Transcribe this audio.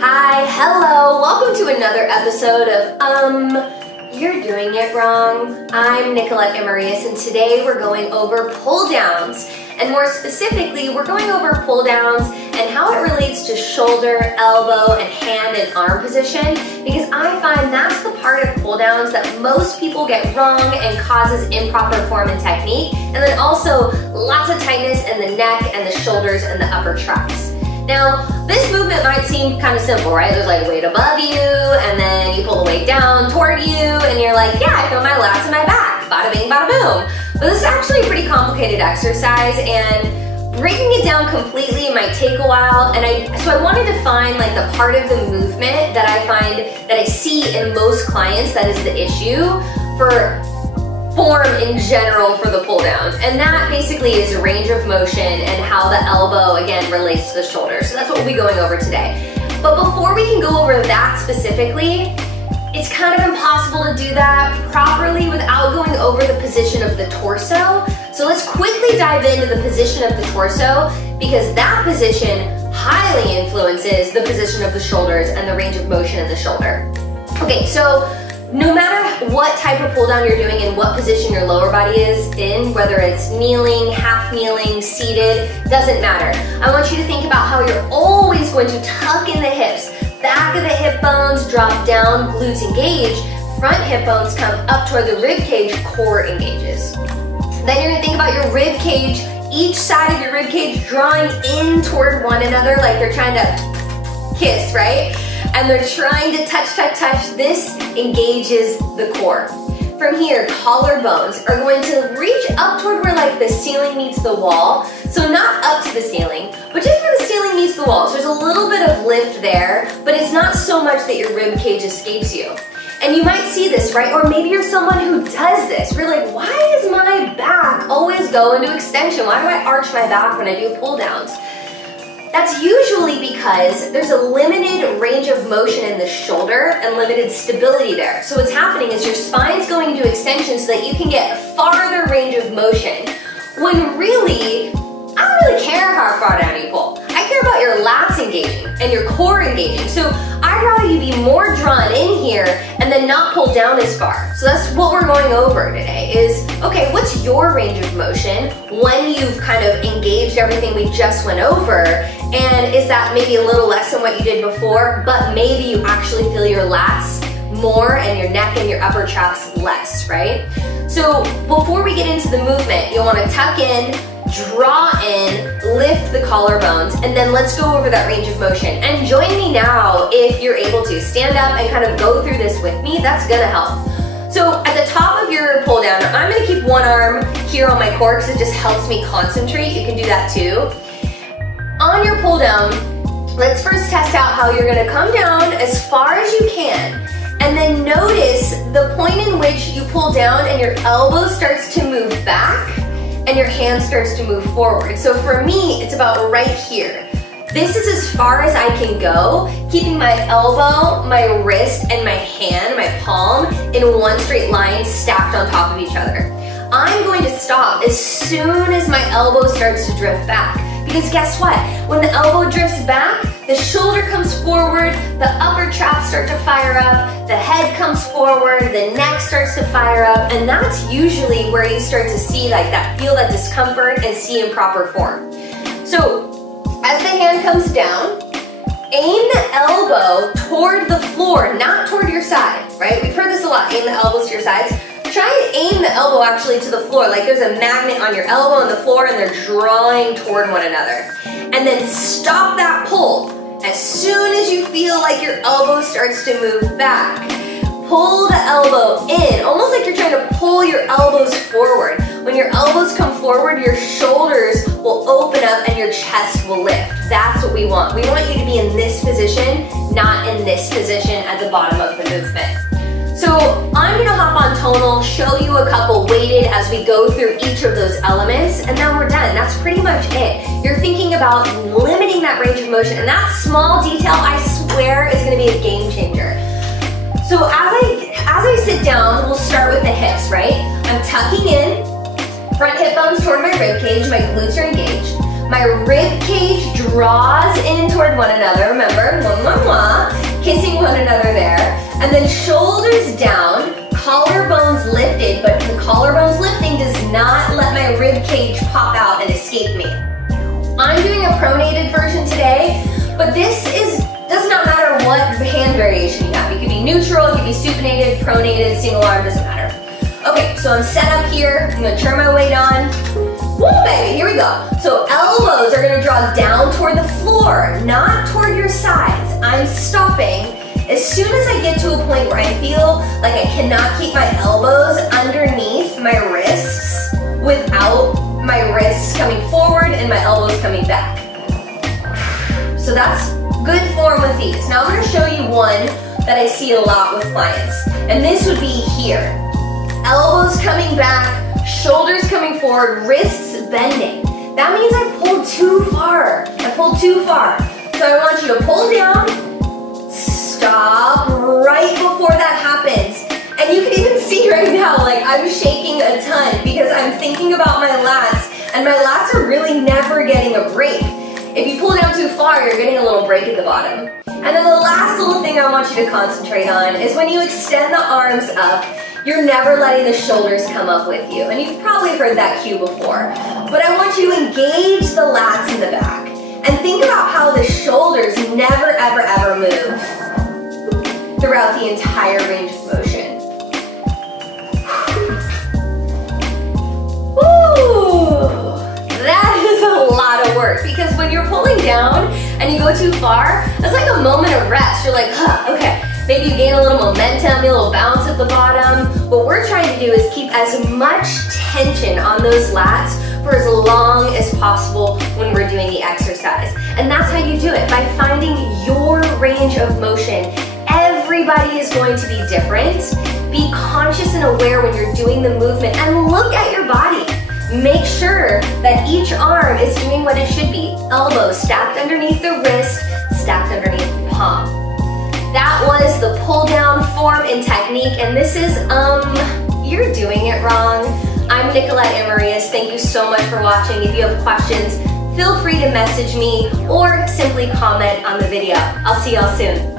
Hi, hello, welcome to another episode of You're Doing It Wrong. I'm Nicolette Amarillas, and today we're going over pull downs. And more specifically, we're going over pull downs and how it relates to shoulder, elbow, and hand and arm position, because I find that's the part of pull downs that most people get wrong and causes improper form and technique, and then also lots of tightness in the neck and the shoulders and the upper traps. Now, this movement might seem kind of simple, right? There's like weight above you, and then you pull the weight down toward you, and you're like, yeah, I feel my lats and my back, bada bing, bada boom. But this is actually a pretty complicated exercise, and breaking it down completely might take a while, and so I wanted to find like the part of the movement that I find, that I see in most clients that is the issue for form in general for the pull down. And that basically is range of motion and how the elbow, again, relates to the shoulder. So that's what we'll be going over today. But before we can go over that specifically, it's kind of impossible to do that properly without going over the position of the torso. So let's quickly dive into the position of the torso, because that position highly influences the position of the shoulders and the range of motion in the shoulder. Okay, so no matter what type of pull down you're doing and what position your lower body is in, whether it's kneeling, half kneeling, seated, doesn't matter. I want you to think about how you're always going to tuck in the hips. Back of the hip bones drop down, glutes engage. Front hip bones come up toward the rib cage, core engages. Then you're gonna think about your rib cage, each side of your rib cage drawing in toward one another like they're trying to kiss, right? And they're trying to touch. This engages the core. From here, collarbones are going to reach up toward where like the ceiling meets the wall. So not up to the ceiling, but just where the ceiling meets the wall. So there's a little bit of lift there, but it's not so much that your rib cage escapes you. And you might see this, right? Or maybe you're someone who does this. You're like, why does my back always go into extension? Why do I arch my back when I do pull downs? That's usually because there's a limited range of motion in the shoulder and limited stability there. So what's happening is your spine's going into extension so that you can get a farther range of motion, when really, I don't really care how far down you pull. I care about your lats engaging and your core engaging. So I'd rather you be more drawn in here and then not pull down as far. So that's what we're going over today is, okay, what's your range of motion when you've kind of engaged everything we just went over? And is that maybe a little less than what you did before, but maybe you actually feel your lats more and your neck and your upper traps less, right? So before we get into the movement, you'll want to tuck in, draw in, lift the collarbones, and then let's go over that range of motion. And join me now if you're able to. Stand up and kind of go through this with me. That's gonna help. So at the top of your pull down, I'm gonna keep one arm here on my core because it just helps me concentrate. You can do that too. On your pull down, let's first test out how you're gonna come down as far as you can, and then notice the point in which you pull down and your elbow starts to move back and your hand starts to move forward. So for me, it's about right here. This is as far as I can go, keeping my elbow, my wrist, and my hand, my palm, in one straight line stacked on top of each other. I'm going to stop as soon as my elbow starts to drift back. Because guess what? When the elbow drifts back, the shoulder comes forward, the upper traps start to fire up, the head comes forward, the neck starts to fire up, and that's usually where you start to see like that, feel that discomfort and see improper form. So as the hand comes down, aim the elbow toward the floor, not toward your side, right? We've heard this a lot, aim the elbows to your sides. Try and aim the elbow actually to the floor, like there's a magnet on your elbow and the floor and they're drawing toward one another. And then stop that pull. As soon as you feel like your elbow starts to move back, pull the elbow in, almost like you're trying to pull your elbows forward. When your elbows come forward, your shoulders will open up and your chest will lift. That's what we want. We want you to be in this position, not in this position at the bottom of the movement. So I'm gonna hop on tonal, show you a couple weighted as we go through each of those elements, and then we're done. That's pretty much it. You're thinking about limiting that range of motion, and that small detail, I swear, is gonna be a game changer. So as I sit down, we'll start with the hips, right? I'm tucking in, front hip bones toward my rib cage, my glutes are engaged. My rib cage draws in toward one another. Remember, kissing one another there. And then shoulders down, collarbones lifted, but the collarbones lifting does not let my rib cage pop out and escape me. I'm doing a pronated version today, but this does not matter what hand variation you have. You could be neutral, you could be supinated, pronated, single arm, doesn't matter. Okay, so I'm set up here. I'm gonna turn my weight on. Woo, baby, here we go. So elbows are gonna draw down toward the floor, not toward your sides. I'm stopping. As soon as I get to a point where I feel like I cannot keep my elbows underneath my wrists without my wrists coming forward and my elbows coming back. So that's good form with these. Now I'm gonna show you one that I see a lot with clients. And this would be here. Elbows coming back, shoulders coming forward, wrists bending. That means I pulled too far. I pulled too far. So I want you to pull down, stop right before that happens. And you can even see right now, like I'm shaking a ton because I'm thinking about my lats, and my lats are really never getting a break. If you pull down too far, you're getting a little break at the bottom. And then the last little thing I want you to concentrate on is when you extend the arms up, you're never letting the shoulders come up with you. And you've probably heard that cue before. But I want you to engage the lats in the back and think about how the shoulders never, ever, ever move throughout the entire range of motion. Woo! That is a lot of work because when you're pulling down and you go too far, that's like a moment of rest. You're like, huh, okay. Maybe you gain a little momentum, a little bounce at the bottom. What we're trying to do is keep as much tension on those lats for as long as possible when we're doing the exercise. And that's how you do it, by finding your range of motion. Everybody is going to be different. Be conscious and aware when you're doing the movement and look at your body. Make sure that each arm is doing what it should be. Elbows stacked underneath the wrist, stacked underneath the palm. That was the pull down form and technique, and this is, you're doing it wrong. I'm Nicolette Amarillas. Thank you so much for watching. If you have questions, feel free to message me or simply comment on the video. I'll see y'all soon.